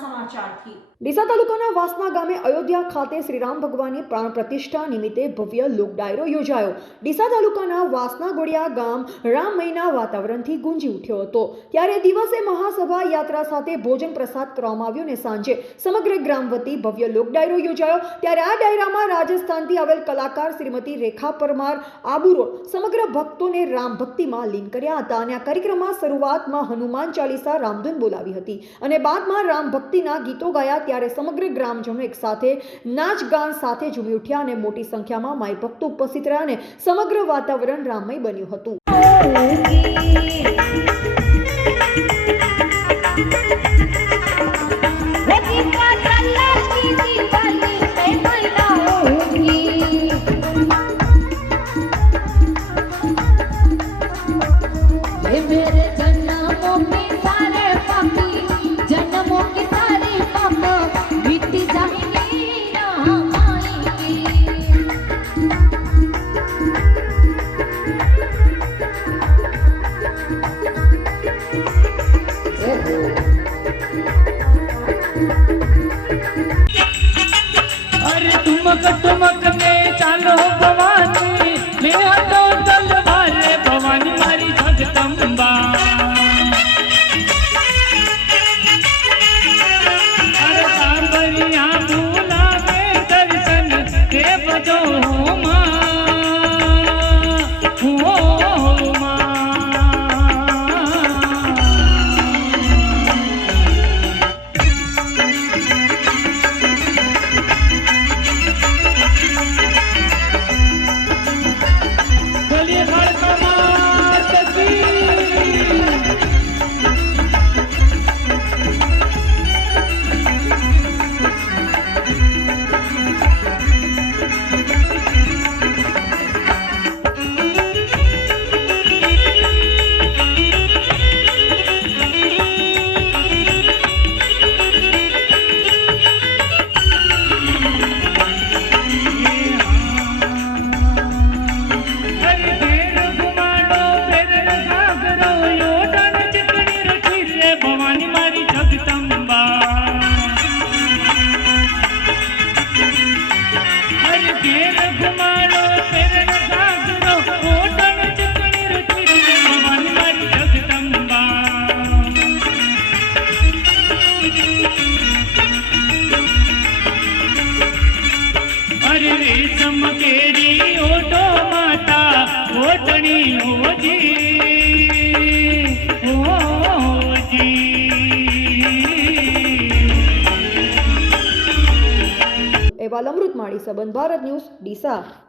સમાચારથી. ડીસા તાલુકાના વાસના ગામે અયોધ્યા ખાતે શ્રીરામ ભગવાનની પ્રાણ પ્રતિષ્ઠા નિમિત્તે ભવ્ય લોક ડાયરો યોજાયો. ડીસા તાલુકાના વાસના ગોળિયા ગામ રામમયના વાતાવરણથી ગુંજી ઉઠ્યો હતો. ત્યારે દિવસે મહાસભા યાત્રા સાથે ભોજન પ્રસાદ કરવામાં આવ્યો ને સાંજે સમગ્ર ગ્રામ વતી ભવ્ય લોક ડાયરો યોજાયો. ત્યારે આ ડાયરામાં રાજસ્થાનથી આવેલ કલાકાર શ્રીમતી રેખા પરમાર આબુરો સમગ્ર ભક્તોને રામ ભક્તિમાં લીન કર્યા હતા અને આ કાર્યક્રમમાં શરૂઆતમાં હનુમાન ચાલીસા રામધૂન બોલાવી હતી. અને બાદમાં રામ ભક્તિના ગીતો ગાયા ત્યારે સમગ્ર ગ્રામજનો એક સાથે નાચ ગાન સાથે ઝૂમી ઉઠ્યા અને મોટી સંખ્યામાં માઈ ભક્તો ઉપસ્થિત રહ્યા અને સમગ્ર વાતાવરણ રામમય બન્યું હતું. ઓજી. એવા અમૃત માળી સંબંધ ભારત ન્યૂઝ ડીસા.